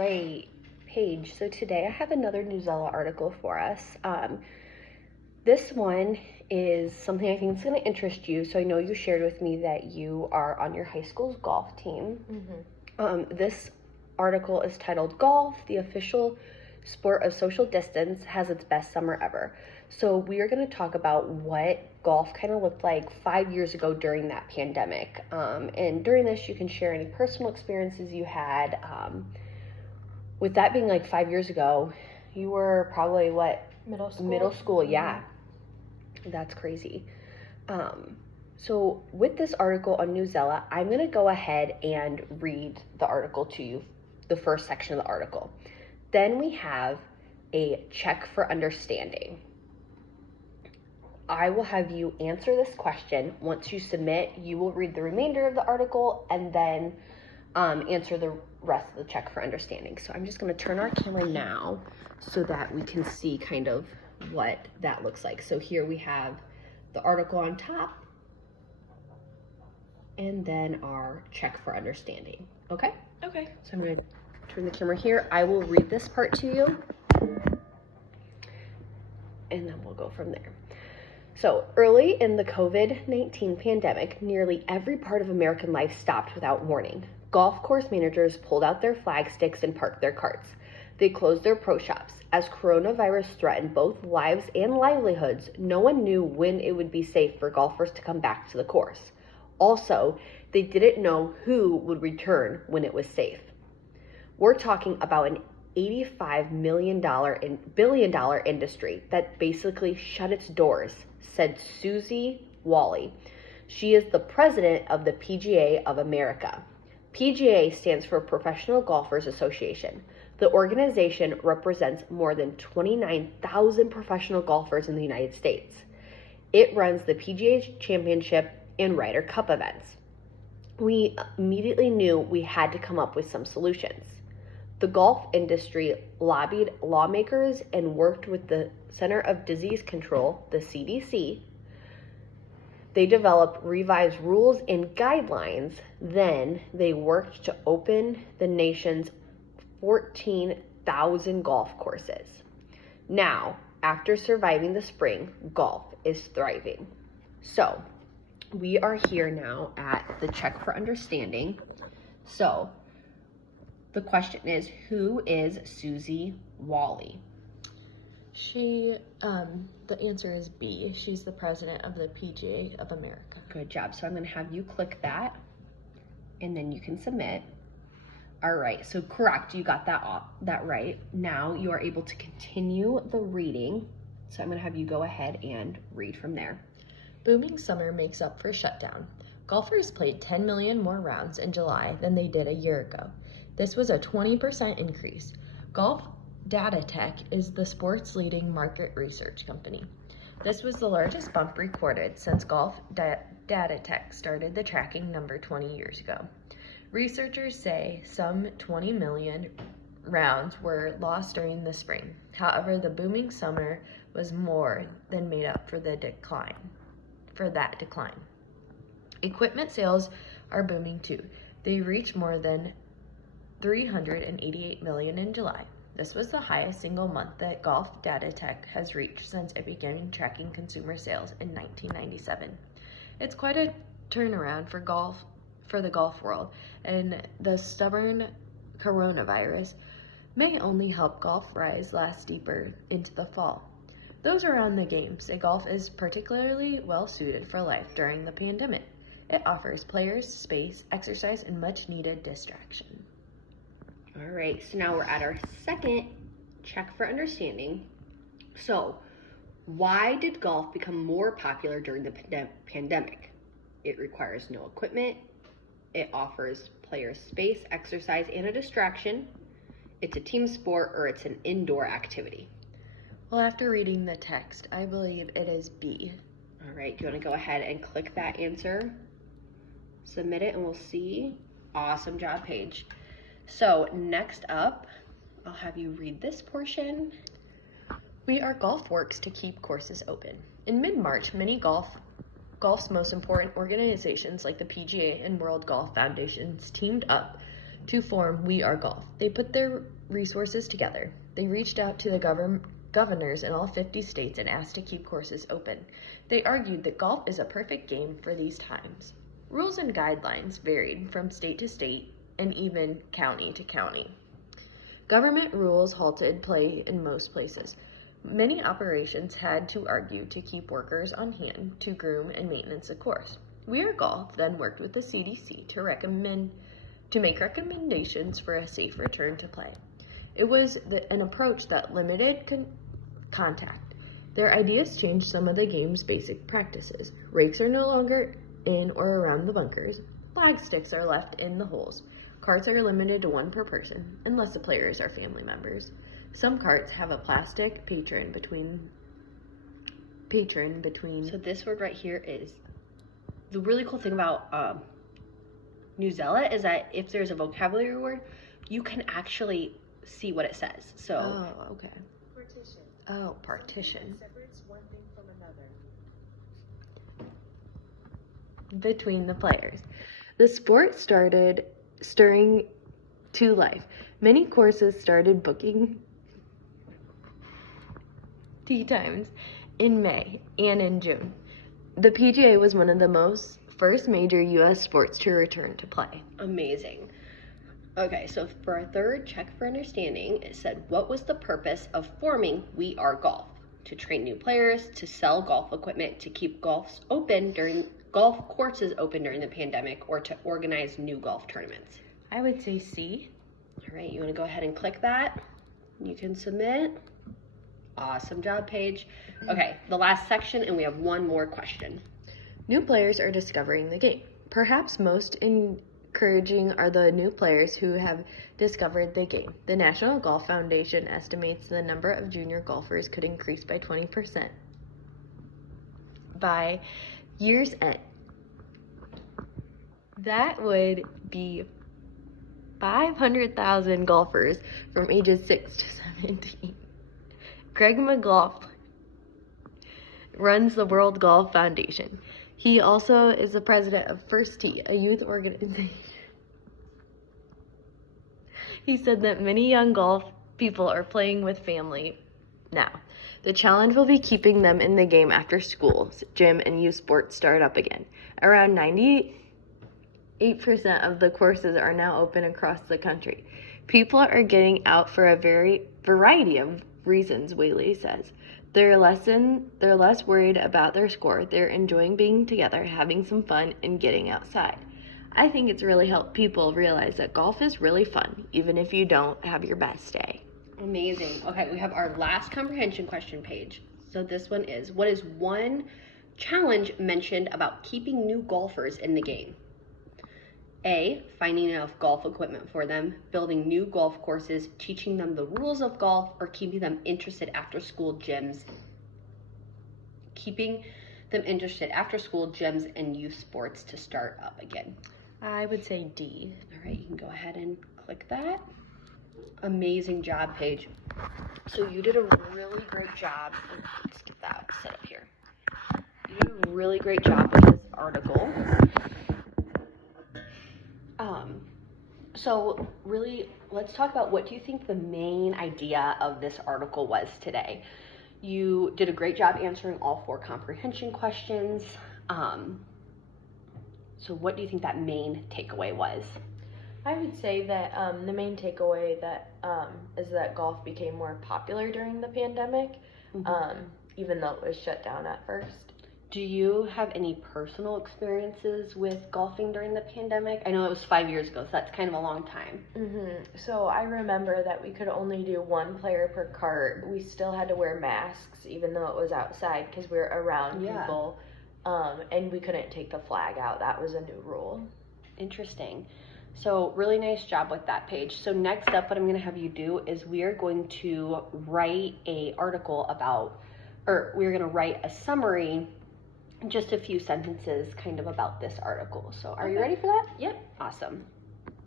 right, Paige. So today I have another Newsella article for us. This one is something I think is going to interest you. So I know you shared with me that you are on your high school's golf team. This article is titled "Golf, the Official Sport of Social Distance, Has Its Best Summer Ever." So we are going to talk about what golf kind of looked like 5 years ago during that pandemic. And during this, you can share any personal experiences you had. With that being like 5 years ago, you were probably what? Middle school, yeah. That's crazy. So with this article on Newsella, I'm going to go ahead and read the article to you, the first section of the article. Then we have a check for understanding. I will have you answer this question. Once you submit, you will read the remainder of the article and then answer the rest of the check for understanding. So I'm just going to turn our camera now so that we can see kind of what that looks like. So here we have the article on top and then our check for understanding. Okay? Okay. So I'm going to turn the camera here. I will read this part to you and then we'll go from there. So early in the COVID-19 pandemic, nearly every part of American life stopped without warning. Golf course managers pulled out their flag sticks and parked their carts. They closed their pro shops. As coronavirus threatened both lives and livelihoods, no one knew when it would be safe for golfers to come back to the course. Also, they didn't know who would return when it was safe. We're talking about an $85 billion industry that basically shut its doors, said Susie Wally. She is the president of the PGA of America. PGA stands for Professional Golfers Association. The organization represents more than 29,000 professional golfers in the United States. It runs the PGA Championship and Ryder Cup events. We immediately knew we had to come up with some solutions. The golf industry lobbied lawmakers and worked with the Center of Disease Control, the CDC. They developed revised rules and guidelines. Then they worked to open the nation's 14,000 golf courses. Now, after surviving the spring, golf is thriving. So, we are here now at the check for understanding. So, the question is, who is Susie Wally? The answer is B. She's the president of the PGA of America. Good job. So I'm going to have you click that, and then you can submit. All right, so correct. You got that right. Now you are able to continue the reading. So I'm going to have you go ahead and read from there. Booming summer makes up for shutdown. Golfers played 10 million more rounds in July than they did a year ago. This was a 20% increase. Golf Data Tech is the sport's leading market research company. This was the largest bump recorded since Golf Data Tech started the tracking number 20 years ago. Researchers say some 20 million rounds were lost during the spring. However, the booming summer was more than made up for that decline. Equipment sales are booming too. They reached more than 388 million in July. This was the highest single month that Golf Data Tech has reached since it began tracking consumer sales in 1997. It's quite a turnaround for the golf world, and the stubborn coronavirus may only help golf rise last deeper into the fall. Those around the game say golf is particularly well suited for life during the pandemic. It offers players space, exercise, and much needed distraction. All right, so now we're at our second check for understanding. So, why did golf become more popular during the pandemic? It requires no equipment. It offers players space, exercise, and a distraction. It's a team sport, or it's an indoor activity. Well, after reading the text, I believe it is B. All right, do you want to go ahead and click that answer? Submit it and we'll see. Awesome job, Paige. So next up, I'll have you read this portion. We are Golf works to keep courses open. In mid-March, many golf's most important organizations like the PGA and World Golf Foundations teamed up to form We Are Golf. They put their resources together. They reached out to the governors in all 50 states and asked to keep courses open. They argued that golf is a perfect game for these times. Rules and guidelines varied from state to state and even county to county. Government rules halted play in most places. Many operations had to argue to keep workers on hand to groom and maintenance the course. We Are Golf then worked with the CDC to make recommendations for a safe return to play. It was an approach that limited contact. Their ideas changed some of the game's basic practices. Rakes are no longer in or around the bunkers. Flag sticks are left in the holes. Carts are limited to one per person, unless the players are family members. Some carts have a plastic patron between. So this word right here is, the really cool thing about Newsella is that if there's a vocabulary word, you can actually see what it says. So. Oh, okay. Partition. Oh, partition. Separates one thing from another. Between the players. The sport started stirring to life. Many courses started booking tee times in May and in June. The PGA was one of the first major U.S. sports to return to play. Amazing. Okay, so for our third check for understanding, it said, what was the purpose of forming We Are Golf? To train new players, to sell golf equipment, to keep golf courses open during the pandemic, or to organize new golf tournaments? I would say C. All right, you want to go ahead and click that? You can submit. Awesome job, Paige. Okay, the last section, and we have one more question. New players are discovering the game. Perhaps most encouraging are the new players who have discovered the game. The National Golf Foundation estimates the number of junior golfers could increase by 20% by year's end. That would be 500,000 golfers from ages 6 to 17. Greg McLaughlin runs the World Golf Foundation. He also is the president of First Tee, a youth organization. He said that many young golf people are playing with family now. The challenge will be keeping them in the game after school, gym, and youth sports start up again. Around 98% of the courses are now open across the country. People are getting out for a variety of reasons, Whaley says. They're less worried about their score. They're enjoying being together, having some fun, and getting outside. I think it's really helped people realize that golf is really fun, even if you don't have your best day. Amazing. Okay, we have our last comprehension question page. So this one is, what is one challenge mentioned about keeping new golfers in the game? A, finding enough golf equipment for them, building new golf courses, teaching them the rules of golf, or keeping them interested after school gyms. Keeping them interested after school gyms and youth sports to start up again. I would say D. All right, you can go ahead and click that. Amazing job, Paige. So you did a really great job. Let's get that set up here. You did a really great job with this article. So really, let's talk about what do you think the main idea of this article was today. You did a great job answering all 4 comprehension questions. So what do you think that main takeaway was? I would say that the main takeaway that is that golf became more popular during the pandemic, even though it was shut down at first. Do you have any personal experiences with golfing during the pandemic? I know it was 5 years ago, so that's kind of a long time. So I remember that we could only do 1 player per cart. We still had to wear masks, even though it was outside, because we were around people. And we couldn't take the flag out. That was a new rule. Interesting. So really nice job with that, Paige. So next up, what I'm going to have you do is we are going to write a summary, just a few sentences kind of about this article. So are you ready for that? Yep. Awesome.